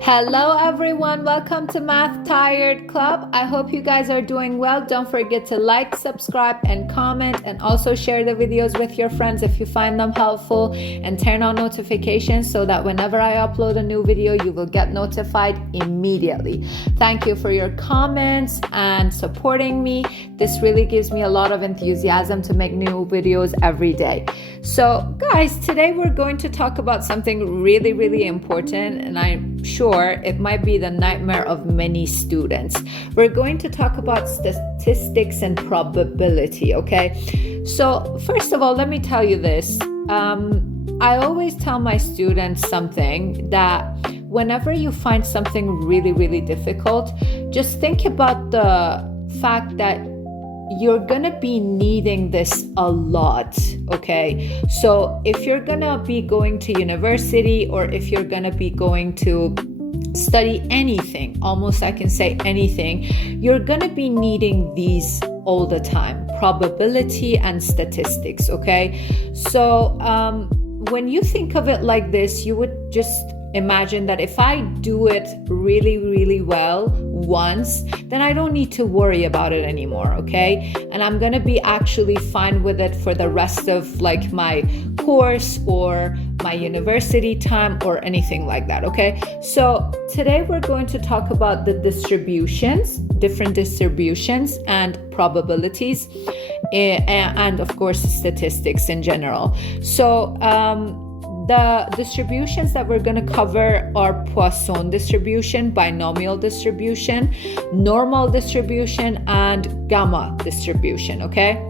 Hello everyone, welcome to Math Tired Club. I hope you guys are doing well. Don't forget to like, subscribe, and comment, and also share the videos with your friends if you find them helpful, and turn on notifications so that whenever I upload a new video, you will get notified immediately. Thank you for your comments and supporting me. This really gives me a lot of enthusiasm to make new videos every day. So guys, today we're going to talk about something really important, and I'm sure it might be the nightmare of many students. We're going to talk about statistics and probability, okay? So first of all, let me tell you this. I always tell my students something, that whenever you find something really difficult, just think about the fact that you're gonna be needing this a lot, okay? So if you're gonna be going to university, or if you're gonna be going to study anything, almost I can say anything, you're gonna be needing these all the time, probability and statistics, okay? So when you think of it like this, you would just imagine that if I do it really well once, then I don't need to worry about it anymore, okay? And I'm gonna be actually fine with it for the rest of like my course or my university time or anything like that, okay? So today we're going to talk about the distributions, different distributions and probabilities, and of course statistics in general. So the distributions that we're going to cover are Poisson distribution, binomial distribution, normal distribution, and gamma distribution, okay?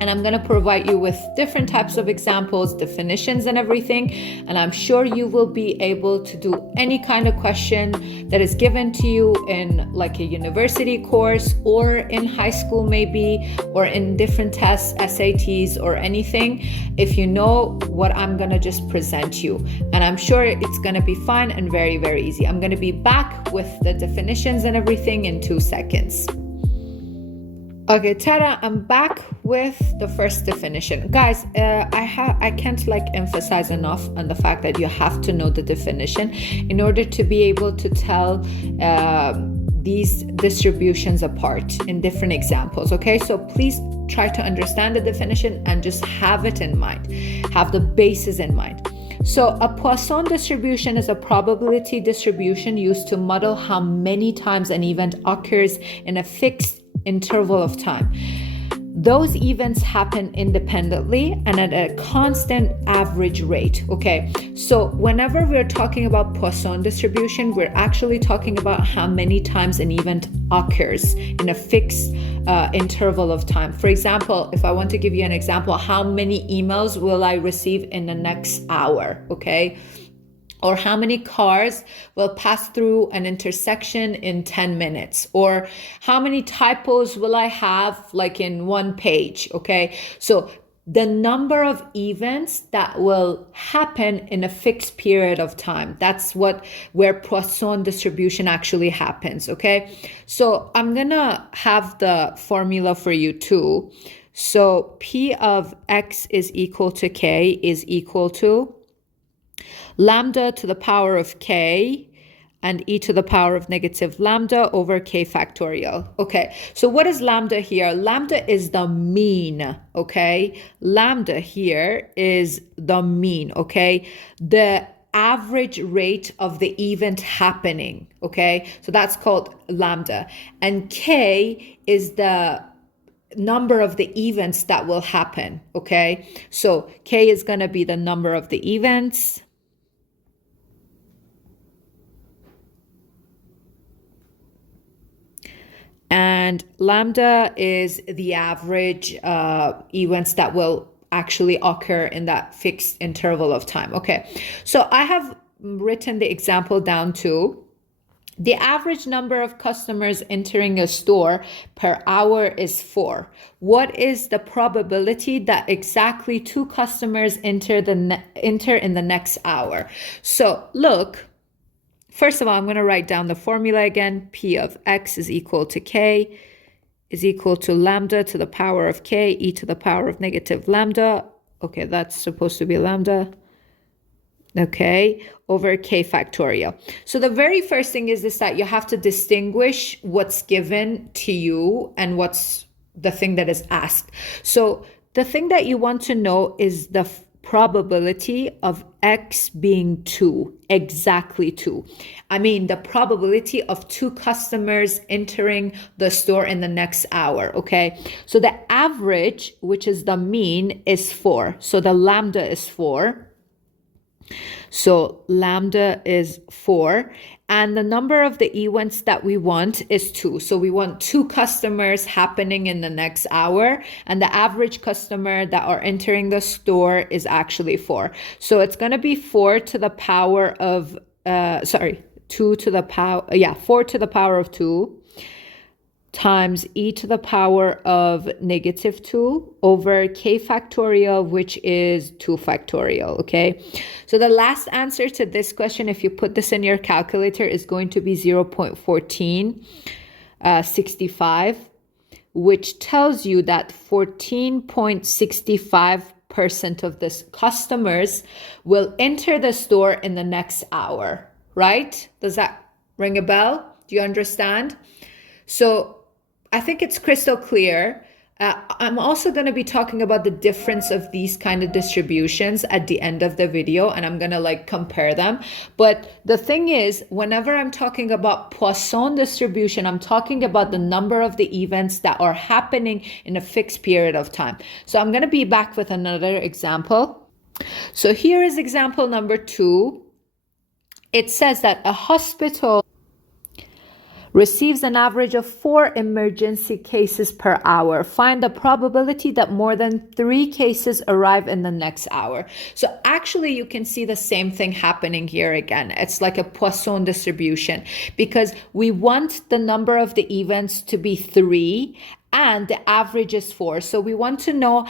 And I'm going to provide you with different types of examples, definitions, and everything. And I'm sure you will be able to do any kind of question that is given to you in like a university course, or in high school maybe, or in different tests, SATs, or anything, if you know what I'm going to just present you. And I'm sure it's going to be fun and very easy. I'm going to be back with the definitions and everything in 2 seconds. Okay, tada, I'm back with the first definition. Guys, I can't like emphasize enough on the fact that you have to know the definition in order to be able to tell these distributions apart in different examples, okay? So please try to understand the definition and just have it in mind, have the basis in mind. So a Poisson distribution is a probability distribution used to model how many times an event occurs in a fixed interval of time. Those events happen independently and at a constant average rate, okay? So whenever we're talking about Poisson distribution, we're actually talking about how many times an event occurs in a fixed interval of time. For example, if I want to give you an example, how many emails will I receive in the next hour, okay? Or how many cars will pass through an intersection in 10 minutes? Or how many typos will I have like in one page, okay? So the number of events that will happen in a fixed period of time. That's where Poisson distribution actually happens, okay? So I'm gonna have the formula for you too. So P of X is equal to K is equal to lambda to the power of k and e to the power of negative lambda over k factorial. Okay, so what is lambda here? Lambda is the mean, okay? Lambda here is the mean, okay? The average rate of the event happening, okay? So that's called lambda. And k is the number of the events that will happen, okay? So k is going to be the number of the events. And lambda is the average events that will actually occur in that fixed interval of time. Okay, so I have written the example down to the average number of customers entering a store per hour is 4. What is the probability that exactly 2 customers enter in the next hour? So look. First of all, I'm going to write down the formula again. P of X is equal to K is equal to lambda to the power of K, e to the power of negative lambda. Okay, that's supposed to be lambda. okay, over k factorial. So the very first thing is that you have to distinguish what's given to you and what's the thing that is asked. So the thing that you want to know is the probability of x being 2, exactly 2. I mean, the probability of 2 customers entering the store in the next hour, okay? So the average, which is the mean, is 4. So the lambda is 4. So lambda is 4, and the number of the events that we want is 2. So we want 2 customers happening in the next hour, and the average customer that are entering the store is actually 4. So it's going to be 4 to the power of, 2 to the power, 4 to the power of 2 times e to the power of negative 2 over k factorial, which is 2 factorial, okay? So the last answer to this question, if you put this in your calculator, is going to be 0.1465, which tells you that 14.65% of the customers will enter the store in the next hour, right? Does that ring a bell? Do you understand? So I think it's crystal clear. I'm also going to be talking about the difference of these kind of distributions at the end of the video, and I'm going to like compare them. But the thing is, whenever I'm talking about Poisson distribution, I'm talking about the number of the events that are happening in a fixed period of time. So I'm going to be back with another example. So here is example number 2. It says that a hospital receives an average of 4 emergency cases per hour. Find the probability that more than 3 cases arrive in the next hour. So actually you can see the same thing happening here again. It's like a Poisson distribution because we want the number of the events to be 3 and the average is 4. So we want to know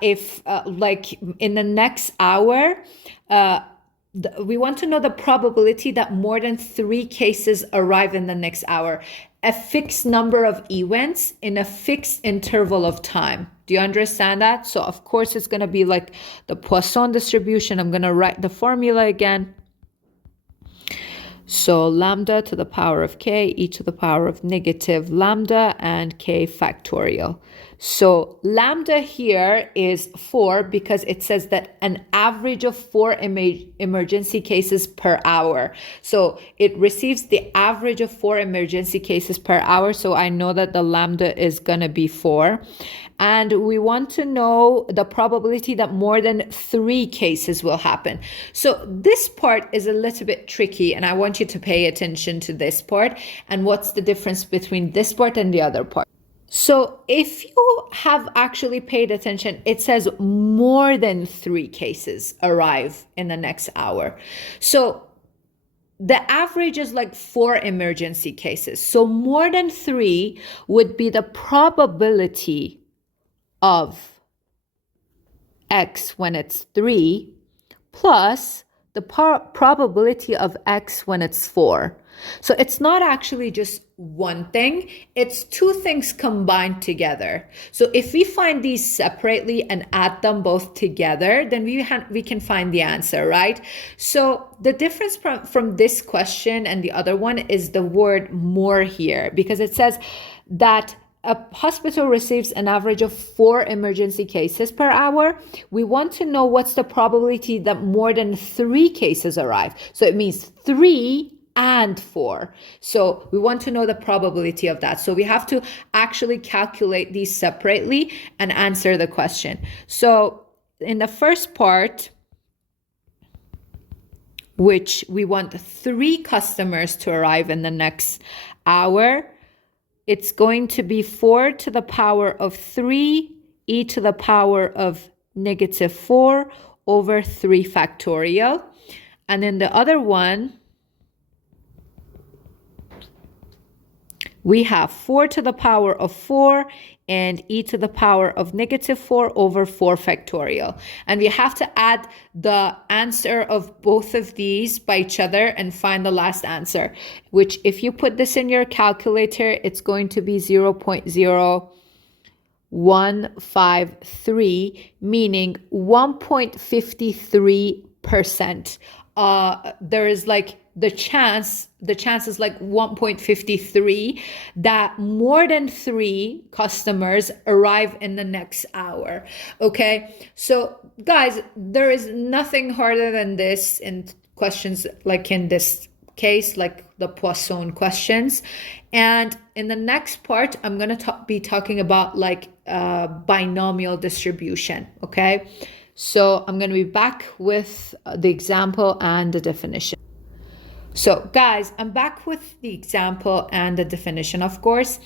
if like in the next hour, we want to know the probability that more than 3 cases arrive in the next hour, a fixed number of events in a fixed interval of time. Do you understand that? So of course it's going to be like the Poisson distribution. I'm going to write the formula again. So lambda to the power of k, e to the power of negative lambda, and k factorial. So lambda here is 4 because it says that an average of 4 emergency cases per hour. So it receives the average of 4 emergency cases per hour. So I know that the lambda is going to be 4. And we want to know the probability that more than 3 cases will happen. So this part is a little bit tricky, and I want you to pay attention to this part and what's the difference between this part and the other part. So if you have actually paid attention, it says more than 3 cases arrive in the next hour. So the average is like 4 emergency cases. So more than 3 would be the probability of x when it's 3 plus the probability of x when it's 4. So it's not actually just one thing, it's 2 things combined together. So if we find these separately and add them both together, then we can find the answer, right? So the difference from this question and the other one is the word more here, because it says that a hospital receives an average of 4 emergency cases per hour. We want to know what's the probability that more than 3 cases arrive. So it means 3 and 4. So we want to know the probability of that. So we have to actually calculate these separately and answer the question. So in the first part, which we want 3 customers to arrive in the next hour, it's going to be 4 to the power of 3 e to the power of negative 4 over 3 factorial. And then the other one, we have 4 to the power of 4 and e to the power of negative 4 over 4 factorial. And we have to add the answer of both of these by each other and find the last answer, which if you put this in your calculator, it's going to be 0.0153, meaning 1.53 There is like the chance is like 1.53 that more than 3 customers arrive in the next hour. Okay, so guys, there is nothing harder than this in questions like in this case, like the Poisson questions. And in the next part, I'm going to be talking about like binomial distribution. Okay, so I'm going to be back with the example and the definition. So guys, I'm back with the example and the definition. Of course,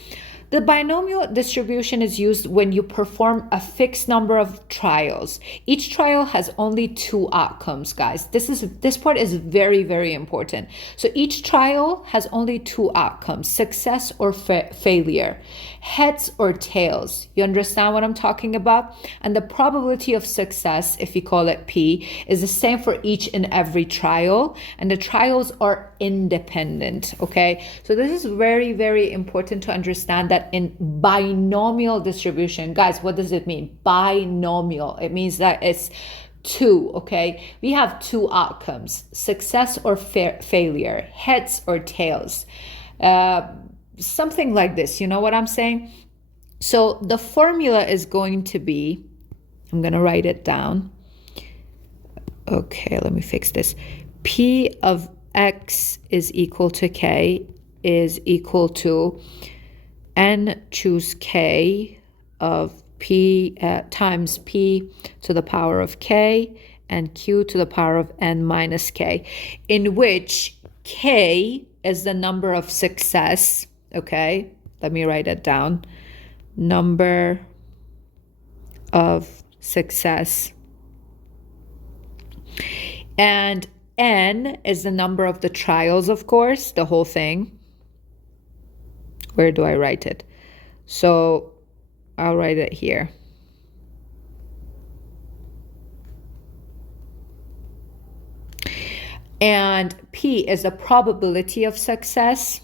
the binomial distribution is used when you perform a fixed number of trials. Each trial has only 2 outcomes, guys. This part is very, very important. So each trial has only 2 outcomes, success or failure, heads or tails. You understand what I'm talking about? And the probability of success, if you call it P, is the same for each and every trial. And the trials are independent, okay? So this is very, very important to understand that in binomial distribution, guys, what does it mean? Binomial. It means that it's 2, okay? We have 2 outcomes, success or failure, heads or tails. Something like this, you know what I'm saying? So the formula is going to be, I'm going to write it down. Okay, let me fix this. P of X is equal to K is equal to N choose K of P times P to the power of K and Q to the power of N minus K, in which K is the number of success. Okay, let me write it down. Number of success. And N is the number of the trials, of course, the whole thing. Where do I write it? So I'll write it here. And P is the probability of success.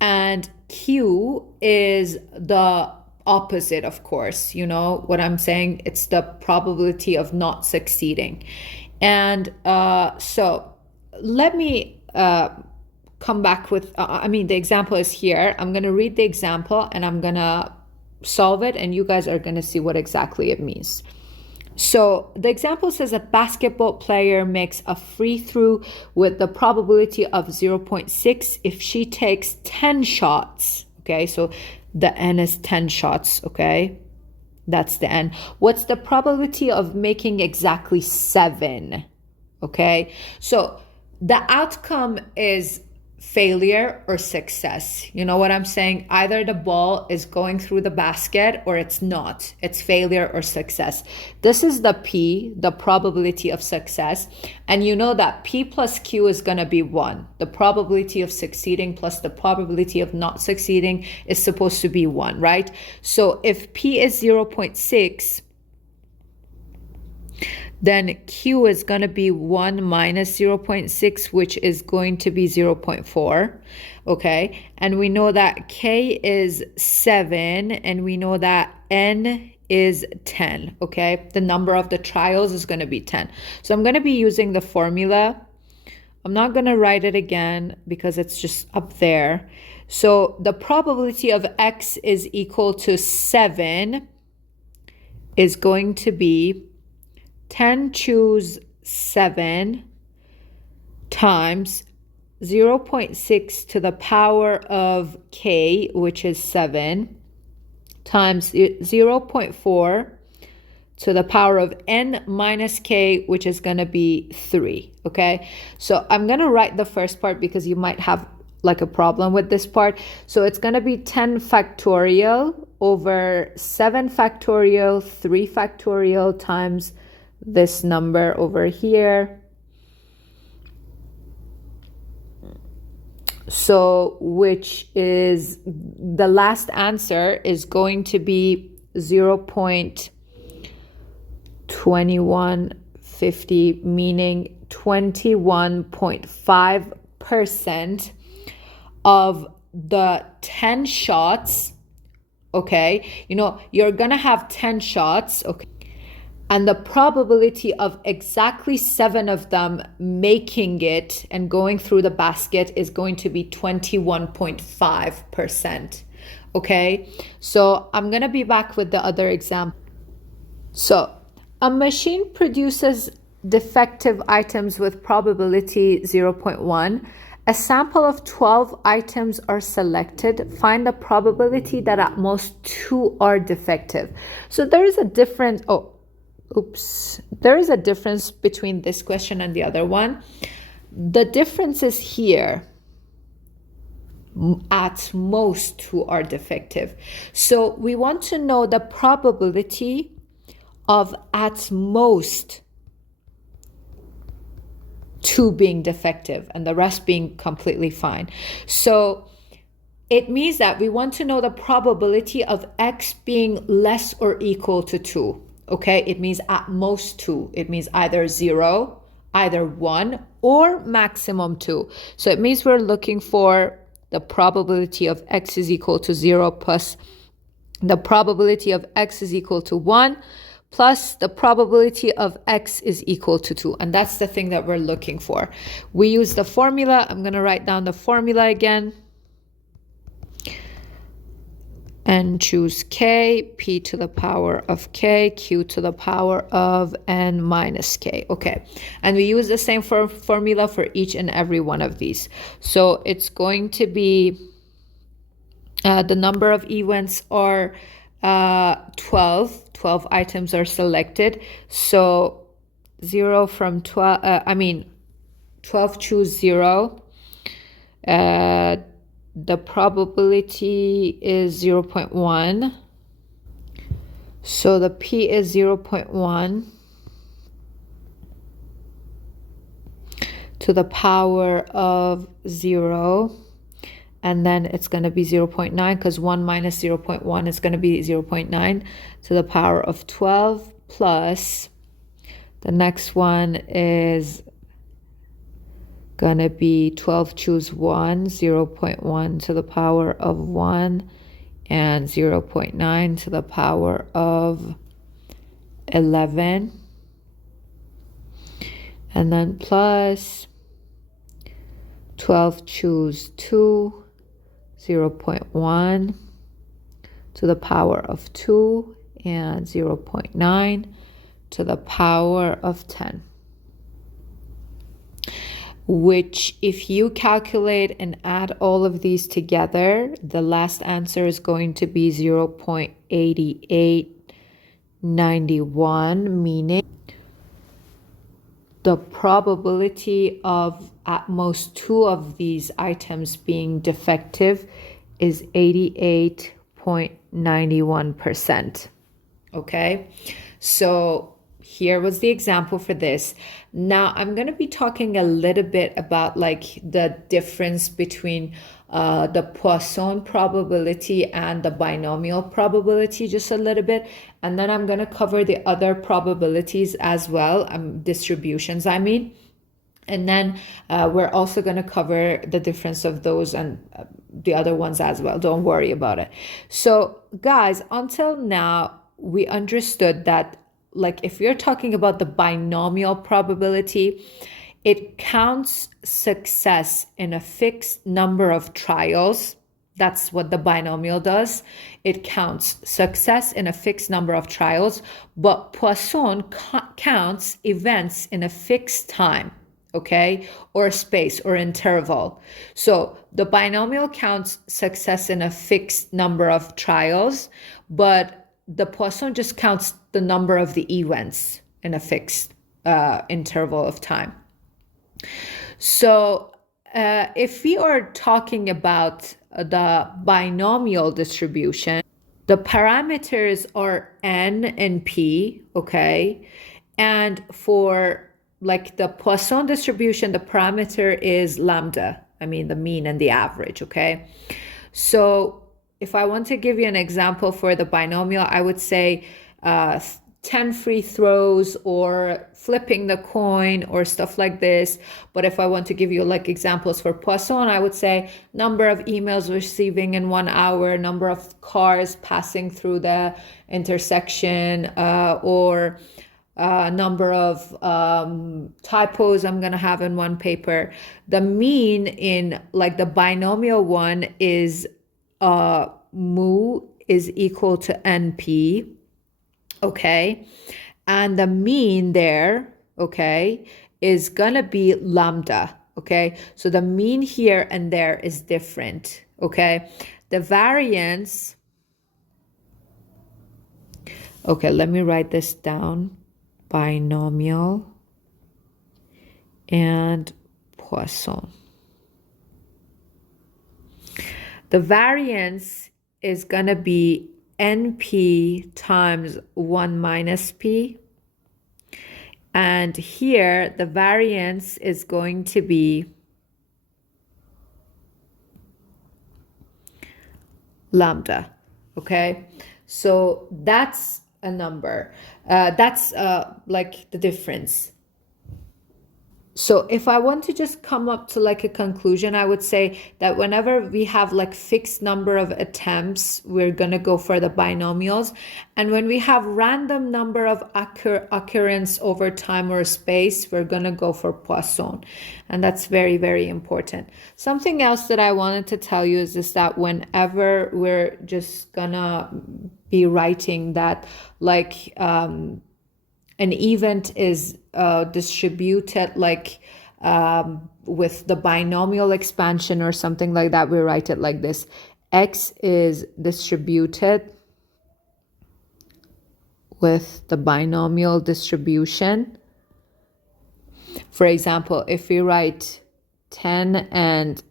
And Q is the opposite, of course. You know what I'm saying? It's the probability of not succeeding. And so let me come back with, the example is here. I'm going to read the example and I'm going to solve it, and you guys are going to see what exactly it means. So the example says a basketball player makes a free throw with the probability of 0.6 if she takes 10 shots. Okay, so the N is 10 shots, okay? That's the N. What's the probability of making exactly 7? Okay, so the outcome is failure or success. You know what I'm saying? Either the ball is going through the basket or it's not. It's failure or success. This is the P, the probability of success. And you know that P plus Q is going to be 1. The probability of succeeding plus the probability of not succeeding is supposed to be 1, right? So if P is 0.6, then Q is going to be 1 minus 0.6, which is going to be 0.4, okay? And we know that K is 7, and we know that N is 10, okay? The number of the trials is going to be 10. So I'm going to be using the formula. I'm not going to write it again because it's just up there. So the probability of X is equal to 7 is going to be 10 choose 7 times 0.6 to the power of K, which is 7, times 0.4 to the power of N minus K, which is going to be 3, okay? So I'm going to write the first part because you might have like a problem with this part. So it's going to be 10 factorial over 7 factorial, 3 factorial times this number over here. So which is the last answer is going to be 0.2150, meaning 21.5% of the 10 shots, okay, you know, you're gonna have 10 shots, okay, and the probability of exactly 7 of them making it and going through the basket is going to be 21.5%. Okay, so I'm gonna be back with the other example. So a machine produces defective items with probability 0.1. A sample of 12 items are selected. Find the probability that at most 2 are defective. So there is a difference. There is a difference between this question and the other one. The difference is here. At most 2 are defective. So we want to know the probability of at most 2 being defective and the rest being completely fine. So it means that we want to know the probability of x being less or equal to 2. Okay, it means at most 2. It means either 0, either 1, or maximum 2. So it means we're looking for the probability of x is equal to 0 plus the probability of x is equal to 1 plus the probability of x is equal to 2. And that's the thing that we're looking for. We use the formula. I'm going to write down the formula again. And choose k, p to the power of k, q to the power of n minus k. Okay, and we use the same formula for each and every one of these. So it's going to be the number of events are 12. 12 items are selected. So 0 from 12, 12 choose 0. The probability is 0.1. So the p is 0.1 to the power of 0. And then it's going to be 0.9 because 1 minus 0.1 is going to be 0.9 to the power of 12 plus the next one is gonna be 12 choose 1, 0.1 to the power of 1 and 0.9 to the power of 11, and then plus 12 choose 2, 0.1 to the power of 2 and 0.9 to the power of 10. Which if you calculate and add all of these together, the last answer is going to be 0.8891, meaning the probability of at most 2 of these items being defective is 88.91%. Okay, so here was the example for this. Now I'm going to be talking a little bit about like the difference between the Poisson probability and the binomial probability just a little bit. And then I'm going to cover the other probabilities as well, distributions I mean. And then we're also going to cover the difference of those and the other ones as well. Don't worry about it. So guys, until now, we understood that like if you're talking about the binomial probability, it counts success in a fixed number of trials. That's what the binomial does. It counts success in a fixed number of trials, but Poisson counts events in a fixed time, okay, or space or interval. So the binomial counts success in a fixed number of trials, but the Poisson just counts the number of the events in a fixed interval of time. So if we are talking about the binomial distribution, the parameters are n and p, okay? And for like the Poisson distribution, the parameter is lambda, the mean and the average, okay? So if I want to give you an example for the binomial, I would say 10 free throws or flipping the coin or stuff like this. But if I want to give you like examples for Poisson, I would say number of emails receiving in 1 hour, number of cars passing through the intersection, or number of typos I'm gonna have in one paper. The mean in like the binomial one is mu is equal to NP, okay? And the mean there, okay, is gonna be lambda, okay? So the mean here and there is different, okay? The variance, okay, let me write this down. Binomial and Poisson. The variance is going to be NP times 1 minus P. And here the variance is going to be lambda, okay? So that's a number. That's like the difference. So if I want to just come up to like a conclusion, I would say that whenever we have like fixed number of attempts, we're going to go for the binomials. And when we have random number of occurrence over time or space, we're going to go for Poisson. And that's very, very important. Something else that I wanted to tell you is just that whenever we're just gonna be writing that like an event is distributed like with the binomial expansion or something like that, we write it like this: X is distributed with the binomial distribution. For example, if we write 10 and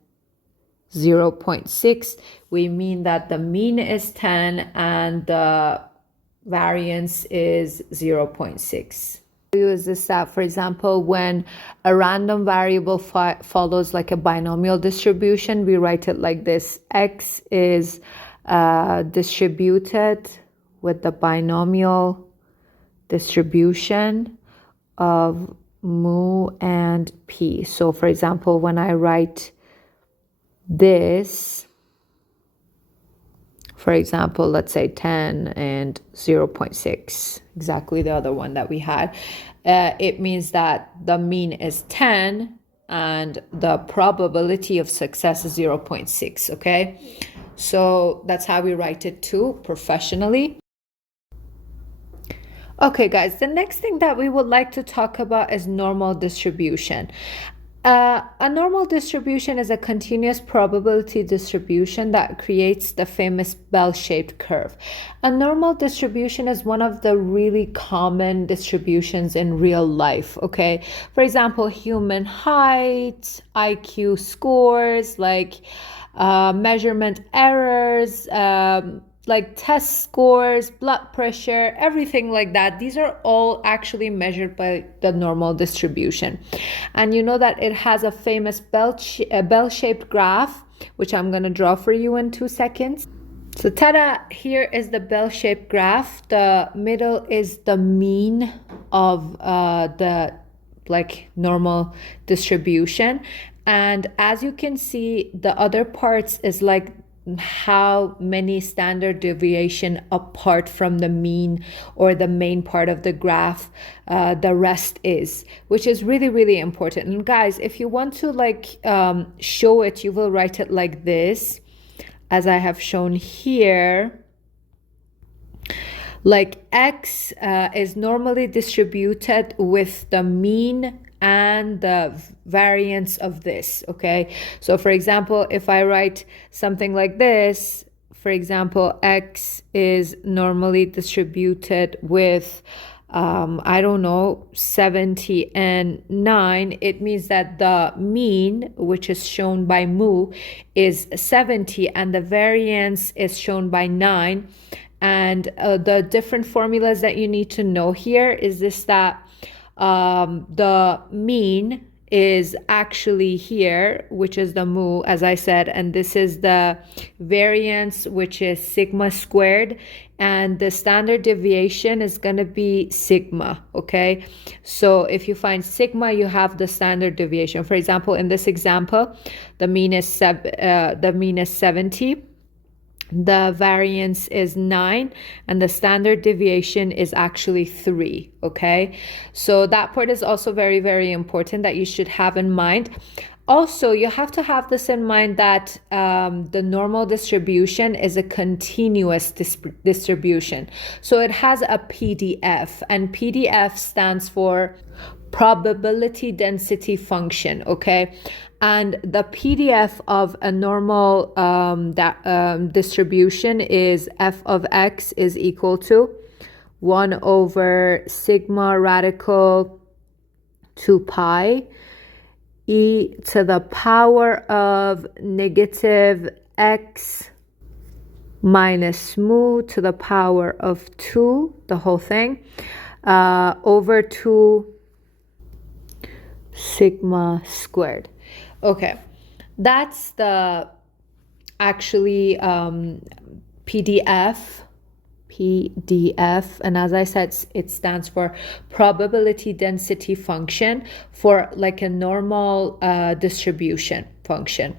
0.6, we mean that the mean is 10 and the variance is 0.6. Is this that, for example, when a random variable follows like a binomial distribution, we write it like this: X is distributed with the binomial distribution of mu and p. So for example, when I write this, for example, let's say 10 and 0.6, exactly the other one that we had, it means that the mean is 10 and the probability of success is 0.6, okay? So that's how we write it too, professionally. Okay, guys, the next thing that we would like to talk about is normal distribution. A normal distribution is a continuous probability distribution that creates the famous bell-shaped curve. A normal distribution is one of the really common distributions in real life, okay? For example, human height, IQ scores, like measurement errors, like test scores, blood pressure, everything like that. These are all actually measured by the normal distribution. And you know that it has a famous bell-shaped graph, which I'm going to draw for you in 2 seconds. So tada, here is the bell-shaped graph. The middle is the mean of the like normal distribution. And as you can see, the other parts is like how many standard deviation apart from the mean or the main part of the graph the rest is, which is really, really important. And guys, if you want to like show it, you will write it like this, as I have shown here. Like X is normally distributed with the mean and the variance of this, okay? So for example, if I write something like this, for example, X is normally distributed with, I don't know, 70 and 9, it means that the mean, which is shown by mu, is 70 and the variance is shown by 9. And the different formulas that you need to know here is this, that the mean is actually here, which is the mu, as I said, and this is the variance, which is sigma squared, and the standard deviation is going to be sigma, okay? So if you find sigma, you have the standard deviation. For example, in this example, the mean is 70. The variance is 9 and the standard deviation is actually 3, okay? So that part is also very, very important that you should have in mind. Also, you have to have this in mind that the normal distribution is a continuous distribution. So it has a PDF, and PDF stands for probability density function, okay? And the PDF of a normal distribution is f of x is equal to 1 over sigma radical 2 pi e to the power of negative x minus mu to the power of 2, the whole thing, over 2 sigma squared. Okay, that's the actually PDF, and as I said, it stands for probability density function for like a normal distribution function.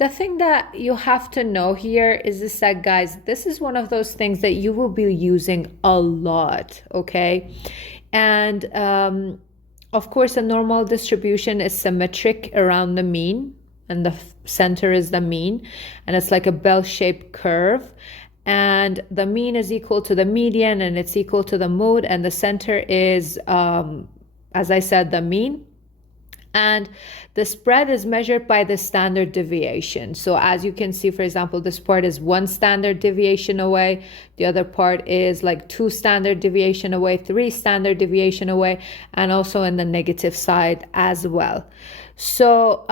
The thing that you have to know here is this, that guys, this is one of those things that you will be using a lot, okay? And of course, a normal distribution is symmetric around the mean, and the center is the mean, and it's like a bell-shaped curve, and the mean is equal to the median, and it's equal to the mode, and the center is, as I said, the mean. And the spread is measured by the standard deviation. So as you can see, for example, this part is 1 standard deviation away. The other part is like 2 standard deviation away, 3 standard deviation away, and also in the negative side as well. So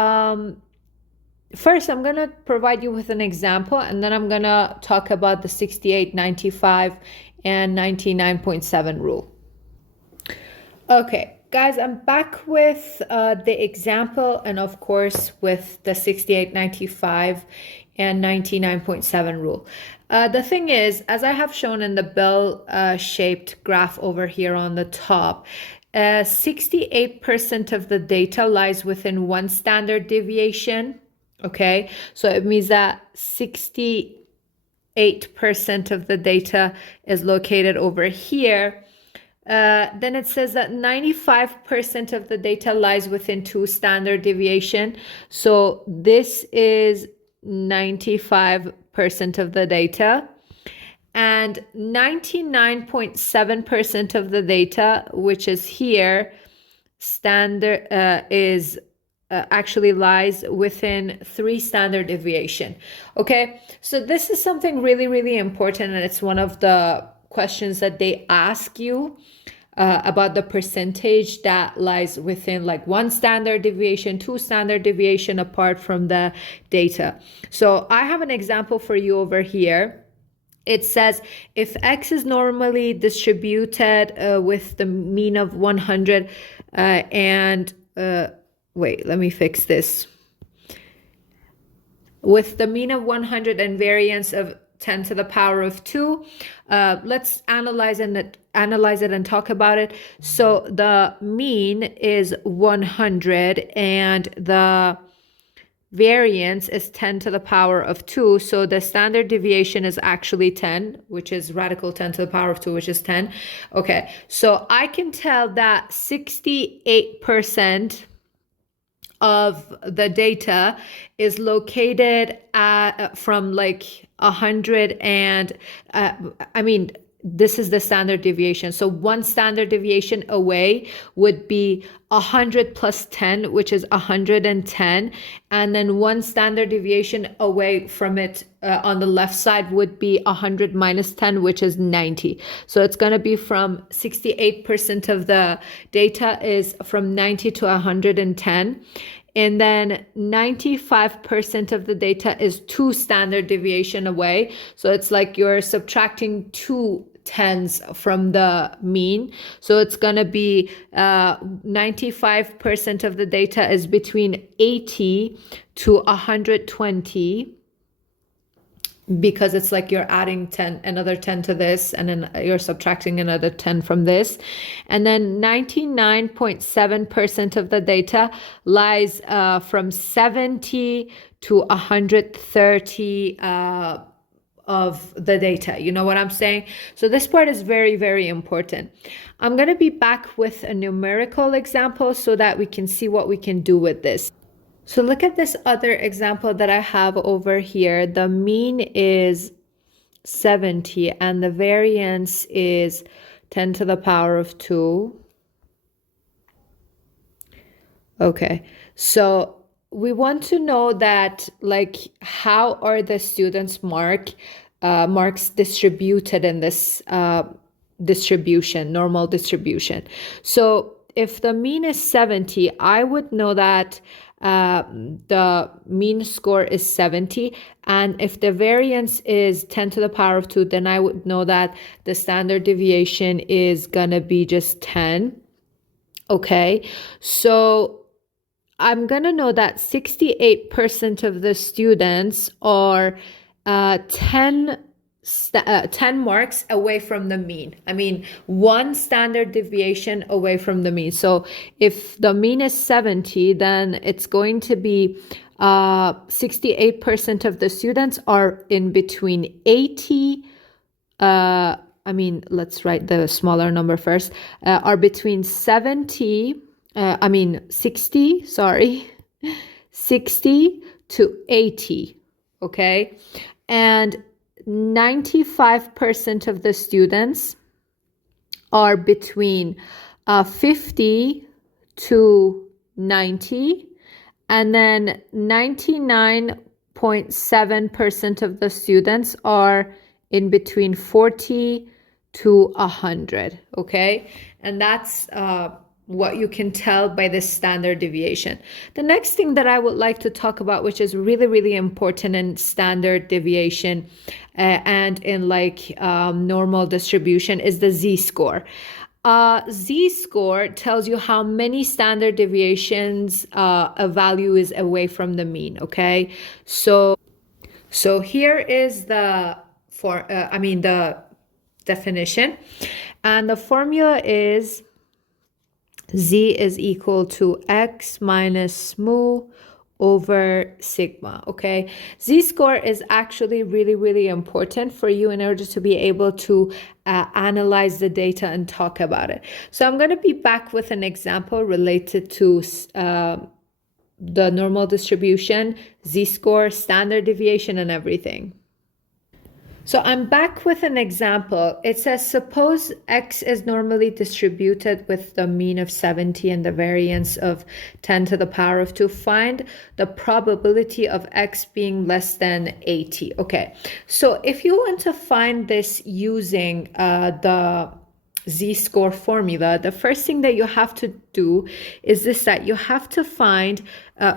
first, I'm going to provide you with an example, and then I'm going to talk about the 68, 95, and 99.7 rule. Okay. Guys, I'm back with the example and of course with the 68, 95 and 99.7 rule. The thing is, as I have shown in the bell-shaped graph over here on the top, 68% of the data lies within 1 standard deviation, okay? So it means that 68% of the data is located over here. Then it says that 95% of the data lies within 2 standard deviation. So this is 95% of the data. And 99.7% of the data, which is here, standard is actually lies within 3 standard deviation. Okay, so this is something really, really important, and it's one of the questions that they ask you about the percentage that lies within like 1 standard deviation, 2 standard deviation apart from the data. So I have an example for you over here. It says if x is normally distributed with the mean of 100 wait, let me fix this. With the mean of 100 and variance of 10 to the power of 2. Let's analyze it and talk about it. So the mean is 100 and the variance is 10 to the power of 2. So the standard deviation is actually 10, which is radical 10 to the power of 2, which is 10. Okay, so I can tell that 68% of the data is located from like 100 and this is the standard deviation. So 1 standard deviation away would be 100 plus 10, which is 110. And then 1 standard deviation away from it on the left side would be 100 minus 10, which is 90. So it's going to be from 68% of the data is from 90 to 110. And then 95% of the data is 2 standard deviation away. So it's like you're subtracting 2 tens from the mean. So it's going to be 95% of the data is between 80 to 120, because it's like you're adding another 10 to this, and then you're subtracting another 10 from this. And then 99.7% of the data lies from 70 to 130 of the data. You know what I'm saying? So this part is very, very important. I'm going to be back with a numerical example so that we can see what we can do with this. So look at this other example that I have over here. The mean is 70 and the variance is 10 to the power of 2. Okay, so we want to know that, like, how are the students' marks distributed in this distribution, normal distribution. So if the mean is 70, I would know that the mean score is 70, and if the variance is 10 to the power of 2, then I would know that the standard deviation is gonna be just 10. Okay, so I'm gonna know that 68% of the students are 10 marks away from the mean. I mean, 1 standard deviation away from the mean. So if the mean is 70, then it's going to be 68% of the students are in between 80, let's write the smaller number first, are between 60 to 80, okay? And 95% of the students are between 50 to 90, and then 99.7% of the students are in between 40 to 100, okay? And that's what you can tell by the standard deviation. The next thing that I would like to talk about, which is really, really important in standard deviation and in normal distribution, is the z-score. Z-score tells you how many standard deviations a value is away from the mean, okay? So here is the definition, and the formula is z is equal to x minus mu over sigma, okay? Z-score is actually really, really important for you in order to be able to analyze the data and talk about it. So I'm going to be back with an example related to the normal distribution, z-score, standard deviation, and everything. So I'm back with an example. It says, suppose x is normally distributed with the mean of 70 and the variance of 10 to the power of 2. Find the probability of x being less than 80. Okay, so if you want to find this using the z-score formula, the first thing that you have to do is this, that you have to find,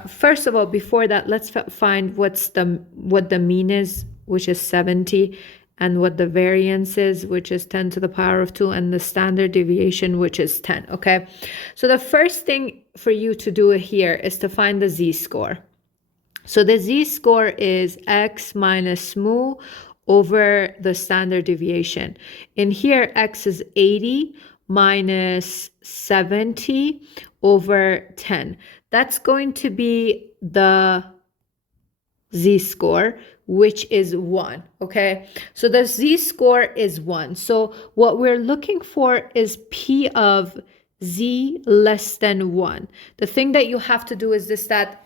first of all, before that, let's find what the mean is, which is 70, and what the variance is, which is 10 to the power of 2, and the standard deviation, which is 10, okay? So the first thing for you to do here is to find the z-score. So the z-score is x minus mu over the standard deviation. In here, x is 80 minus 70 over 10. That's going to be the z-score, which is 1, okay? So the z-score is 1. So what we're looking for is p of z less than 1. The thing that you have to do is this, that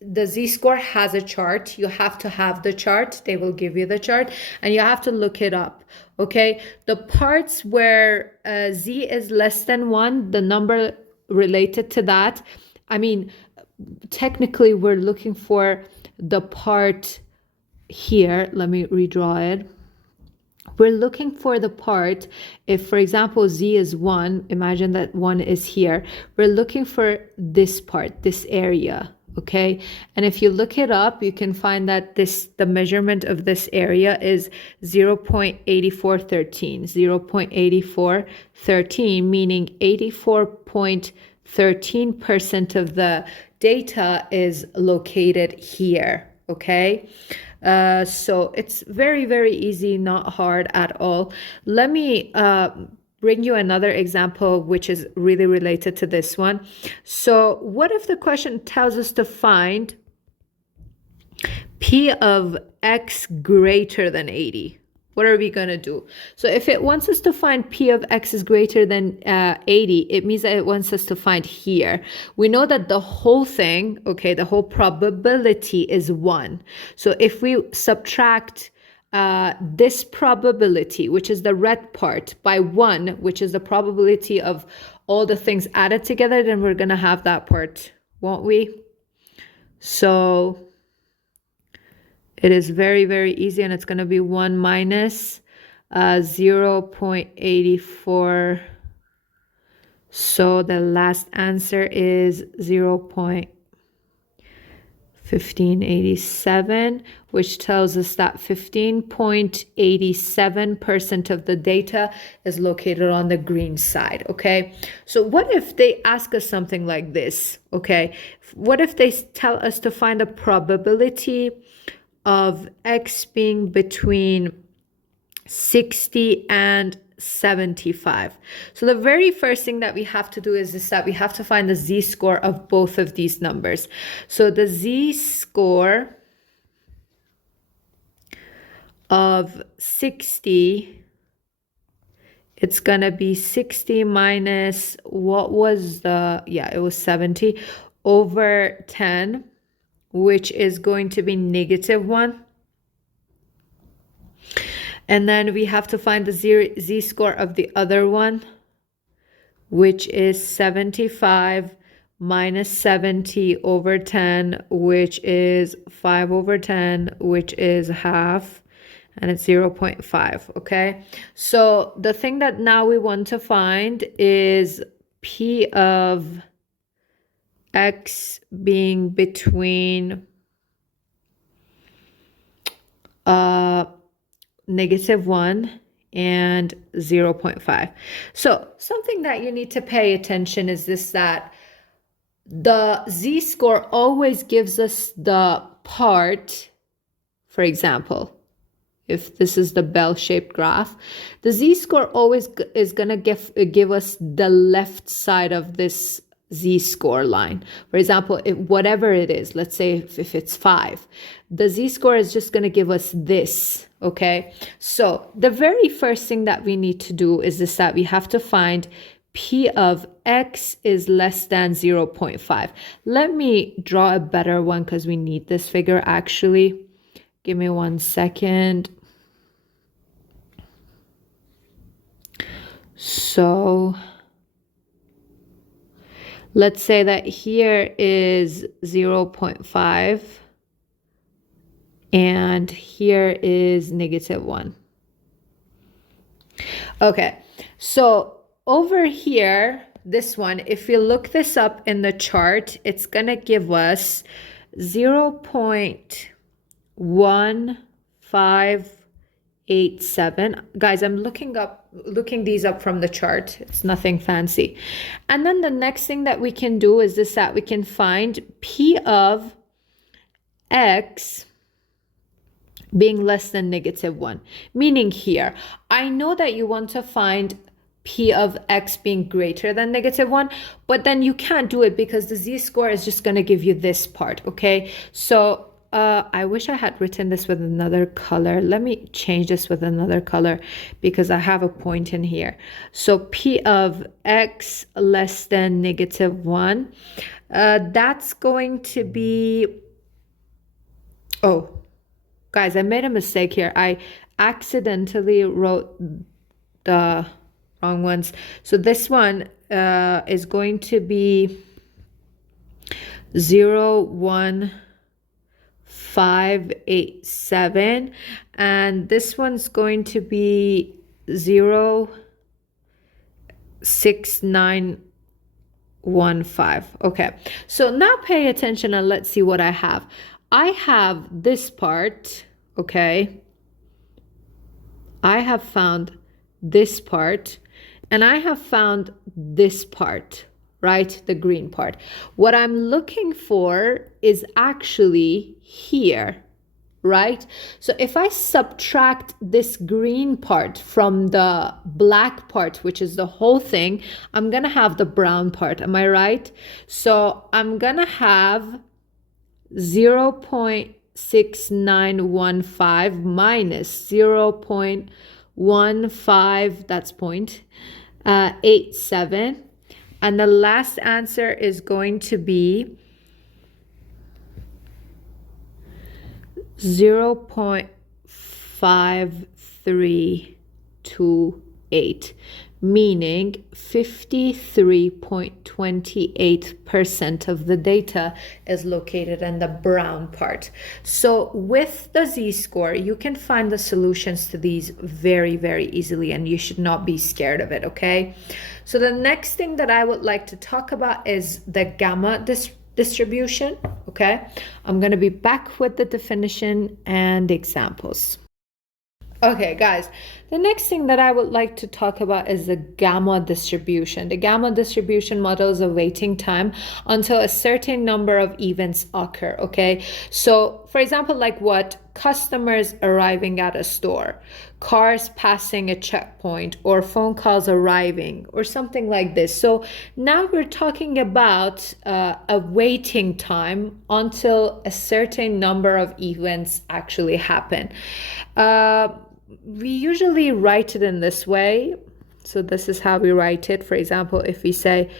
the z-score has a chart. You have to have the chart. They will give you the chart, and you have to look it up, okay? The parts where z is less than 1, the number related to that, I mean, technically we're looking for the part here. Let me redraw it. We're looking for the part, if for example z is 1, imagine that 1 is here, we're looking for this part, this area, Okay, and if you look it up, you can find that the measurement of this area is 0.8413, 0.8413, meaning 84.13% of the data is located here. Okay, so it's very, very easy, not hard at all. Let me bring you another example which is really related to this one. So what if the question tells us to find P of x greater than 80? What are we going to do? So if it wants us to find P of x is greater than 80, it means that it wants us to find here. We know that the whole thing, okay, the whole probability is 1. So if we subtract this probability, which is the red part, by 1, which is the probability of all the things added together, then we're going to have that part, won't we? So it is very, very easy, and it's going to be 1 minus 0.84. So the last answer is 0.1587, which tells us that 15.87% of the data is located on the green side, okay? So what if they ask us something like this, okay? What if they tell us to find the probability of x being between 60 and 75? So the very first thing that we have to do is that we have to find the z-score of both of these numbers. So the z-score of 60, it's gonna be 60 minus, what was the, yeah, it was 70 over 10, which is going to be -1. And then we have to find the z-score of the other one, which is 75 minus 70 over 10, which is 5 over 10, which is half, and it's 0.5, okay? So the thing that now we want to find is P of x being between -1 and 0.5. So something that you need to pay attention is this, that the z-score always gives us the part, for example, if this is the bell-shaped graph, the z-score always is going to give us the left side of this z-score line. For example, if whatever it is, let's say if it's 5, the z-score is just going to give us this, okay? So the very first thing that we need to do is this, that we have to find P of x is less than 0.5. Let me draw a better one because we need this figure actually. Give me 1 second. So let's say that here is 0.5 and here is -1. Okay, so over here, this one, if we look this up in the chart, it's going to give us 0.1587. Guys, I'm looking these up from the chart. It's nothing fancy. And then the next thing that we can do is this, that we can find P of x being less than -1. Meaning here, I know that you want to find P of x being greater than -1, but then you can't do it because the z-score is just going to give you this part, okay? So I wish I had written this with another color. Let me change this with another color because I have a point in here. So P of x less than -1, that's going to be, oh, guys, I made a mistake here. I accidentally wrote the wrong ones. So this one is going to be 0.1587, and this one's going to be 0.691. 0.15. Okay, so now pay attention and let's see what I have. I have this part, okay? I have found this part, and I have found this part, right? The green part. What I'm looking for is actually here, right? So if I subtract this green part from the black part, which is the whole thing, I'm gonna have the brown part. Am I right? So I'm gonna have 0.6915 minus 0.15, that's 0.87. And the last answer is going to be 0.5328, meaning 53.28% of the data is located in the brown part. So with the z-score, you can find the solutions to these very, very easily, and you should not be scared of it, okay? So the next thing that I would like to talk about is the gamma distribution, okay? I'm going to be back with the definition and examples. Okay, guys, the next thing that I would like to talk about is the gamma distribution. The gamma distribution models a waiting time until a certain number of events occur, okay? So, for example, like what? Customers arriving at a store, cars passing a checkpoint, or phone calls arriving, or something like this. So now we're talking about a waiting time until a certain number of events actually happen. We usually write it in this way. So this is how we write it. For example, if we say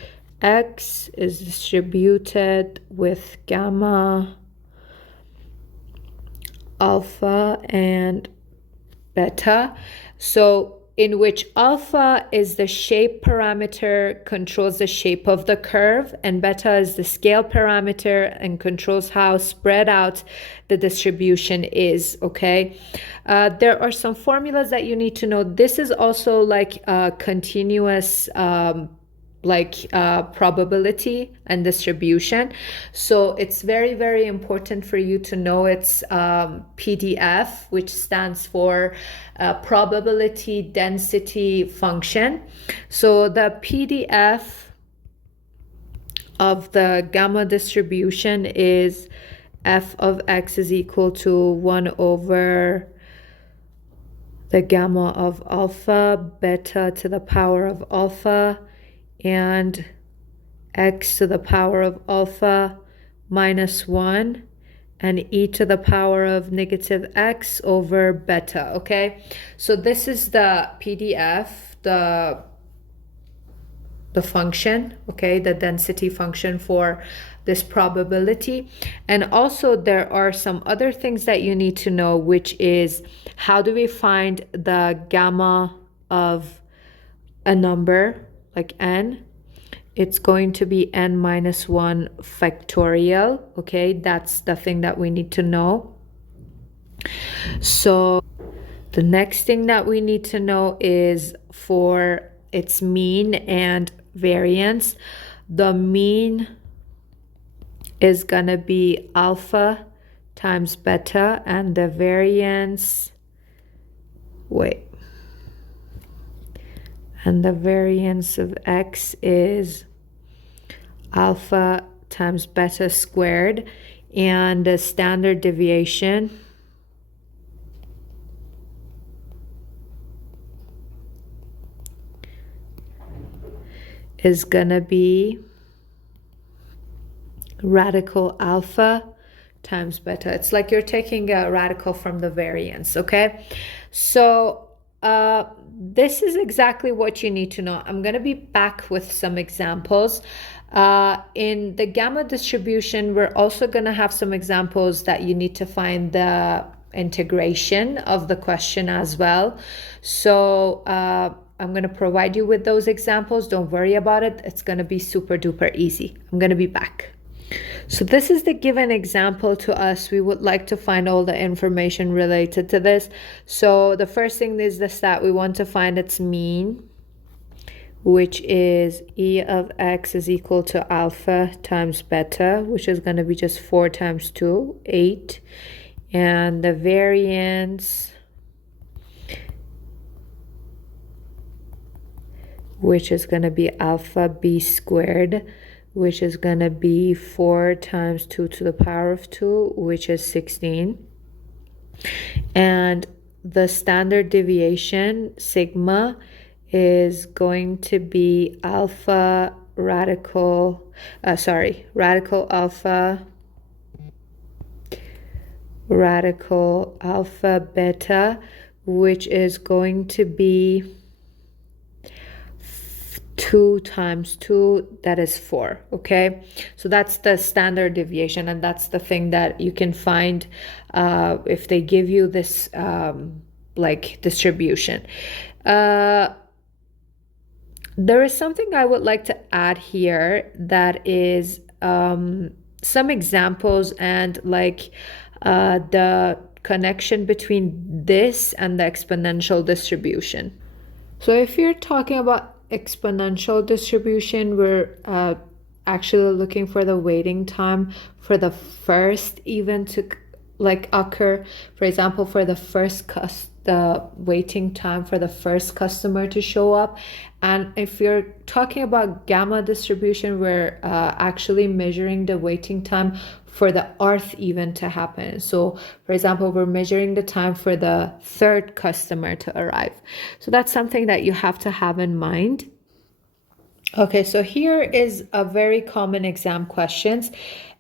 X is distributed with gamma, alpha, and beta. So in which alpha is the shape parameter, controls the shape of the curve, and beta is the scale parameter and controls how spread out the distribution is, okay? There are some formulas that you need to know. This is also like a continuous probability and distribution. So it's very, very important for you to know its PDF, which stands for probability density function. So the PDF of the gamma distribution is f of x is equal to 1 over the gamma of alpha, beta to the power of alpha, and x to the power of alpha minus 1, and e to the power of negative x over beta, okay? So this is the PDF, the function, okay, the density function for this probability. And also there are some other things that you need to know, which is how do we find the gamma of a number like n? It's going to be n minus 1 factorial, okay? That's the thing that we need to know. So the next thing that we need to know is for its mean and variance. The mean is gonna be alpha times beta, and the variance, and the variance of x is alpha times beta squared, and the standard deviation is gonna be radical alpha times beta. It's like you're taking a radical from the variance, okay? So this is exactly what you need to know. I'm going to be back with some examples. In the gamma distribution, we're also going to have some examples that you need to find the integration of the question as well. So I'm going to provide you with those examples. Don't worry about it. It's going to be super duper easy. I'm going to be back. So this is the given example to us. We would like to find all the information related to this. So the first thing is this, that we want to find its mean. which is E of x is equal to alpha times beta, which is going to be just 4 times 2, 8. And the variance, which is going to be alpha b squared, which is going to be 4 times 2 to the power of 2, which is 16. And the standard deviation, sigma, is going to be radical alpha beta, which is going to be 2 times 2, that is 4. Okay, so that's the standard deviation, and that's the thing that you can find if they give you this like distribution. There is something I would like to add here, that is some examples and like the connection between this and the exponential distribution. So if you're talking about exponential distribution, we're actually looking for the waiting time for the first event to like occur. For example, for the the waiting time for the first customer to show up. And if you're talking about gamma distribution, we're actually measuring the waiting time for the nth event to happen. So for example, we're measuring the time for the third customer to arrive. So that's something that you have to have in mind. Okay, so here is a very common exam questions.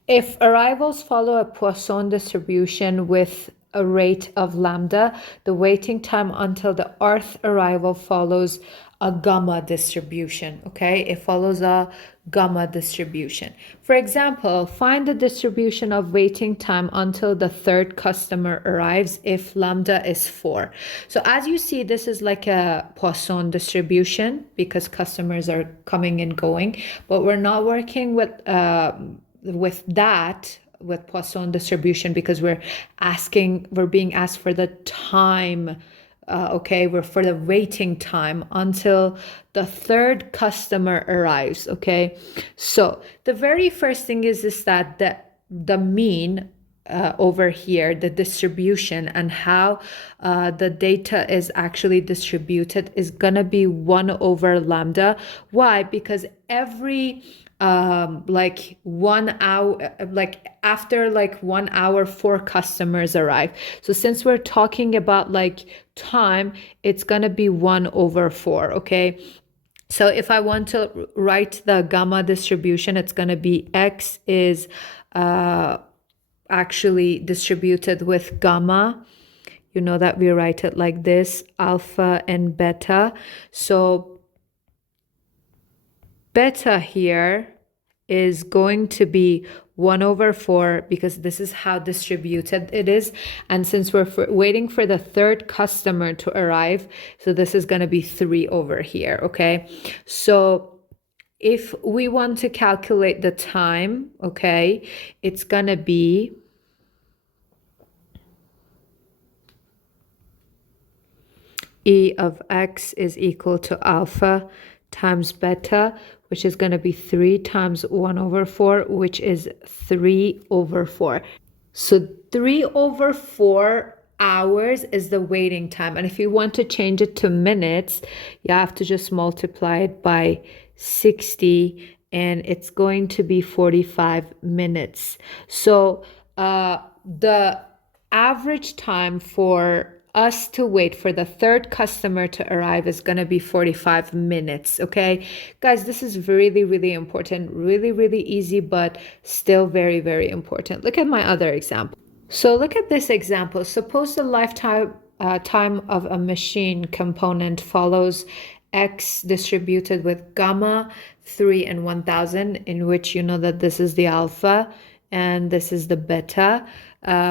If arrivals follow a Poisson distribution with a rate of lambda, the waiting time until the nth arrival follows a gamma distribution. Okay, it follows a gamma distribution. For example, find the distribution of waiting time until the third customer arrives if lambda is 4. So as you see, this is like a Poisson distribution because customers are coming and going, but we're not working with Poisson distribution because we're being asked for the time. Okay, we're for the waiting time until the third customer arrives. Okay, so the very first thing is that the mean over here, the distribution and how the data is actually distributed is gonna be 1 over lambda. Why? Because every like 1 hour, like after like 1 hour, 4 customers arrive. So since we're talking about like time, it's gonna be 1 over 4. Okay, so if I want to write the gamma distribution, it's gonna be x is actually distributed with gamma. You know that we write it like this, alpha and beta. So beta here is going to be 1 over 4 because this is how distributed it is. And since we're waiting for the third customer to arrive, so this is going to be 3 over here. Okay, so if we want to calculate the time, okay, it's going to be E of x is equal to alpha times beta, which is going to be 3 times 1 over 4, which is 3 over 4. So 3 over 4 hours is the waiting time. And if you want to change it to minutes, you have to just multiply it by 60, and it's going to be 45 minutes. So the average time for us to wait for the third customer to arrive is going to be 45 minutes. Okay, guys, this is really, really important, really, really easy, but still very, very important. Look at my other example. So look at this example. Suppose the lifetime time of a machine component follows x distributed with gamma, 3 and 1000, in which you know that this is the alpha and this is the beta,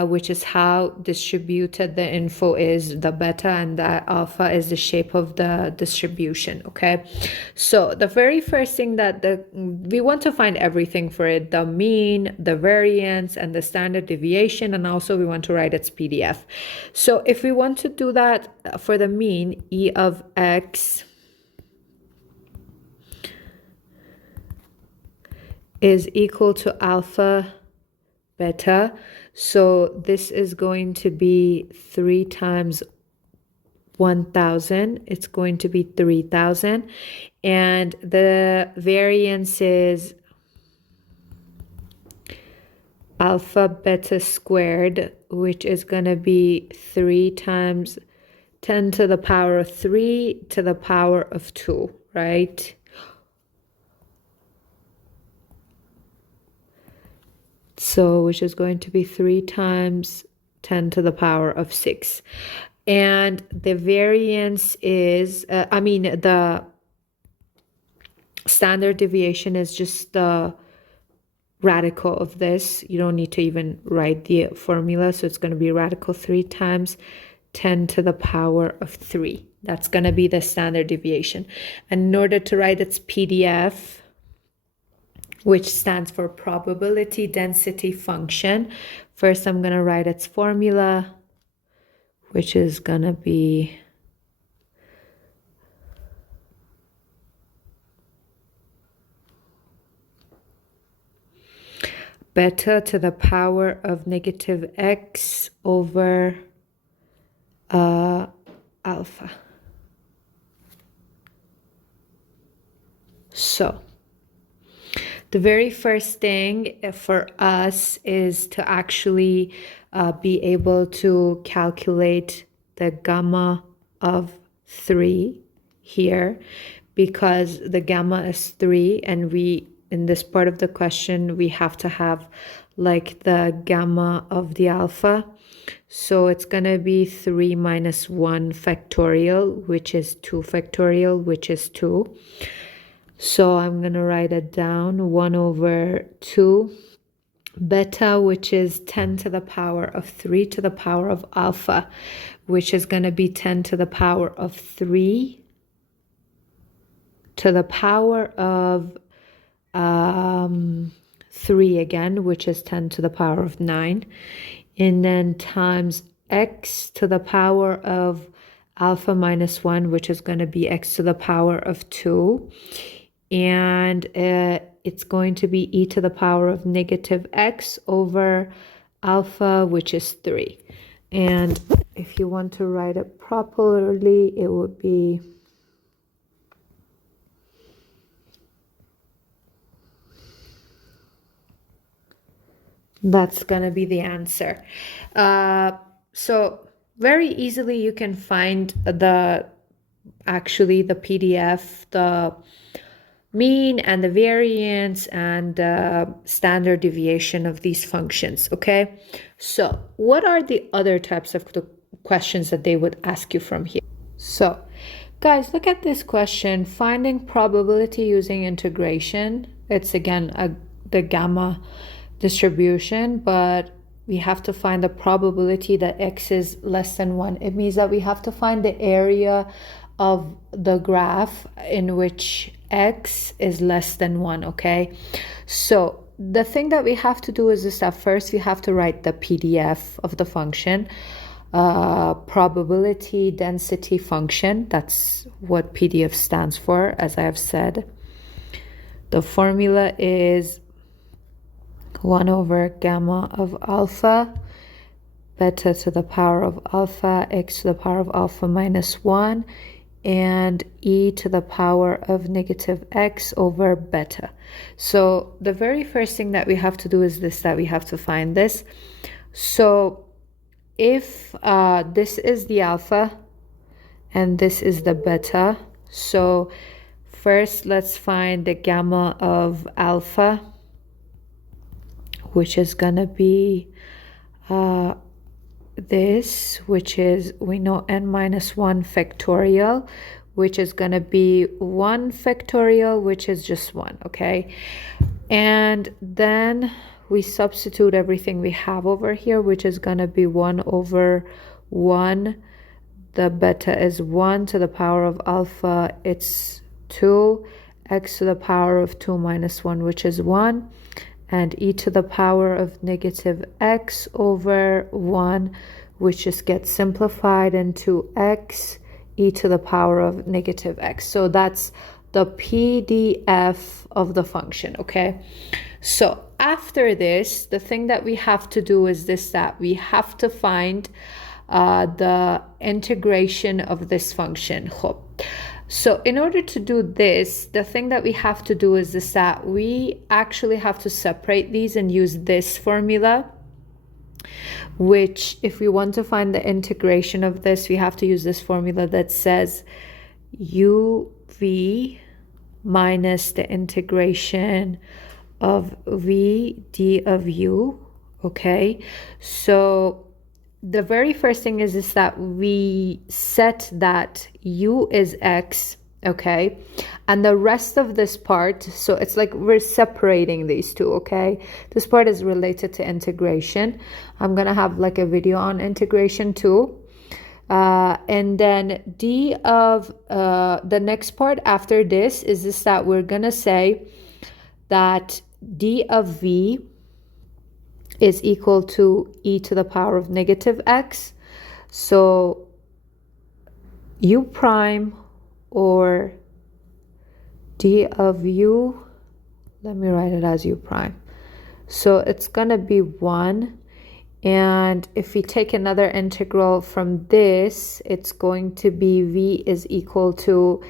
which is how distributed the info is. The beta and the alpha is the shape of the distribution. Okay, so the very first thing that we want to find everything for it, the mean, the variance, and the standard deviation, and also we want to write its PDF. So if we want to do that for the mean, E of x is equal to alpha beta. So this is going to be 3 times 1000. It's going to be 3000. And the variance is alpha beta squared, which is going to be 3 times 10 to the power of 3 to the power of 2, right? So, which is going to be 3 times 10 to the power of 6. And the variance is, the standard deviation is just the radical of this. You don't need to even write the formula. So it's going to be radical 3 times 10 to the power of 3. That's going to be the standard deviation. And in order to write its PDF, which stands for probability density function, first I'm going to write its formula, which is going to be beta to the power of negative x over alpha. So the very first thing for us is to actually be able to calculate the gamma of 3 here, because the gamma is 3, and we, in this part of the question, we have to have like the gamma of the alpha. So it's going to be 3 minus 1 factorial, which is 2 factorial, which is 2. So I'm going to write it down, 1 over 2 beta, which is 10 to the power of 3 to the power of alpha, which is going to be 10 to the power of 3 to the power of 3 again, which is 10 to the power of 9, and then times x to the power of alpha minus 1, which is going to be x to the power of 2, and it's going to be e to the power of negative x over alpha, which is 3. And if you want to write it properly, it would be that's going to be the answer. So very easily you can find the PDF, the mean and the variance and standard deviation of these functions. Okay, so what are the other types of the questions that they would ask you from here? So guys, look at this question, finding probability using integration. It's again the gamma distribution, but we have to find the probability that x is less than 1. It means that we have to find the area of the graph in which x is less than 1, okay? So the thing that we have to do is this, that first we have to write the PDF of the function, probability density function. That's what PDF stands for, as I have said. The formula is 1 over gamma of alpha, beta to the power of alpha, x to the power of alpha minus 1, and e to the power of negative x over beta. So the very first thing that we have to do is this, that we have to find this. So if this is the alpha and this is the beta, so first let's find the gamma of alpha, which is gonna be this, which is, we know n minus 1 factorial, which is going to be 1 factorial, which is just 1, okay? And then we substitute everything we have over here, which is going to be 1 over 1. The beta is 1 to the power of alpha, it's 2, x to the power of 2 minus 1, which is 1, and e to the power of negative x over 1, which just gets simplified into x e to the power of negative x. So that's the PDF of the function, okay? So after this, the thing that we have to do is this, that we have to find the integration of this function. So in order to do this, the thing that we have to do is this, that we actually have to separate these and use this formula, which if we want to find the integration of this, we have to use this formula that says uv minus the integration of v d of u. Okay, so the very first thing is that we set that u is x, okay, and the rest of this part, so it's like we're separating these two, okay. This part is related to integration. I'm gonna have like a video on integration too. And then d of the next part after this is this, that we're gonna say that d of v is equal to e to the power of negative x. So u prime or d of u, let me write it as u prime. So it's gonna be 1. And if we take another integral from this, it's going to be v is equal to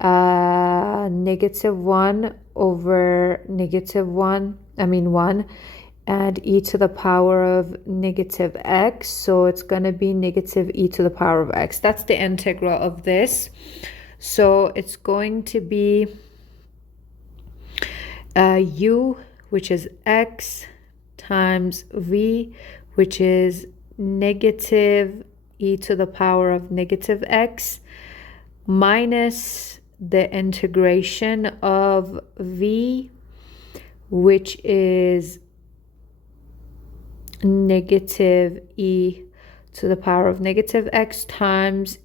-1 over -1, and e to the power of negative x. So it's going to be negative e to the power of x. That's the integral of this. So it's going to be u, which is x, times v, which is negative e to the power of negative x, minus the integration of v, which is negative e to the power of negative x, times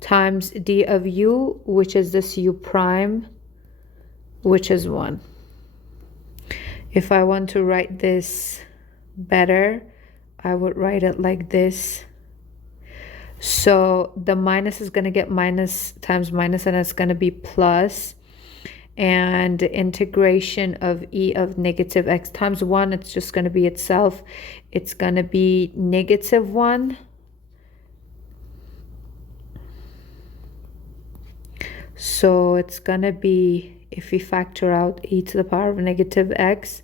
times d of u, which is this u prime, which is 1. If I want to write this better, I would write it like this. So the minus is going to get minus times minus, and it's going to be plus. And the integration of e of negative x times 1, it's just going to be itself. It's going to be -1. So it's going to be, if we factor out e to the power of negative x,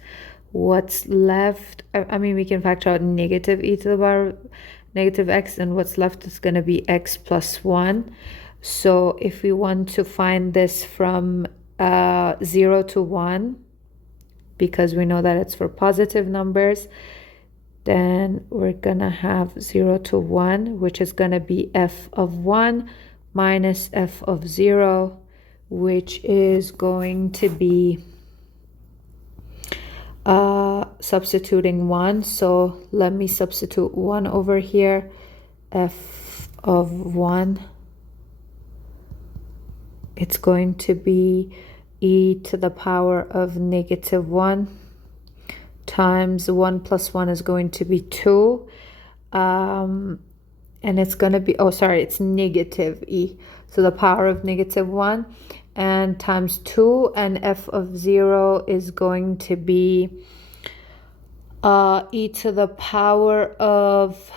what's left, I mean, we can factor out negative e to the power of negative x, and what's left is going to be x plus 1. So if we want to find this from 0 to 1, because we know that it's for positive numbers, then we're gonna have 0 to 1, which is gonna be f of 1 minus f of 0, which is going to be substituting 1. So let me substitute 1 over here. F of 1, it's going to be e to the power of -1 times 1 plus 1 is going to be 2. And it's going to be, it's negative e. So the power of -1 and times 2, and f of 0 is going to be e to the power of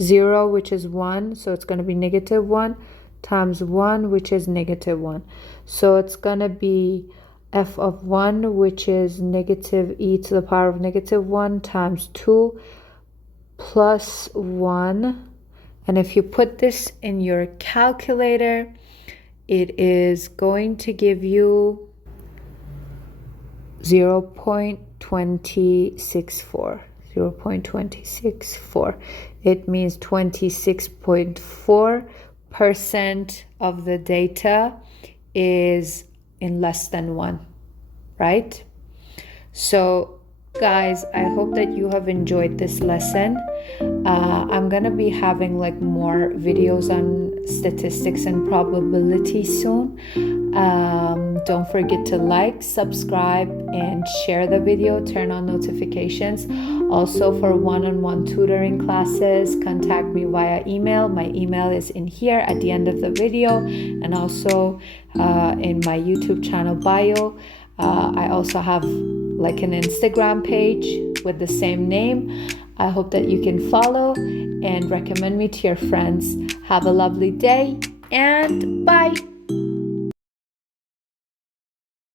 0, which is 1. So it's going to be -1 times 1, which is -1. So it's going to be f of 1, which is negative e to the power of -1 times 2 plus 1. And if you put this in your calculator, it is going to give you 0.264. 0.264. It means 26.4% of the data is in less than 1, right? So guys, I hope that you have enjoyed this lesson. I'm gonna be having like more videos on statistics and probability soon. don't forget to like, subscribe, and share the video. Turn on notifications. Also, for one-on-one tutoring classes, contact me via email. My email is in here at the end of the video, and also in my YouTube channel bio. I also have like an Instagram page with the same name. I hope that you can follow and recommend me to your friends. Have a lovely day, and bye.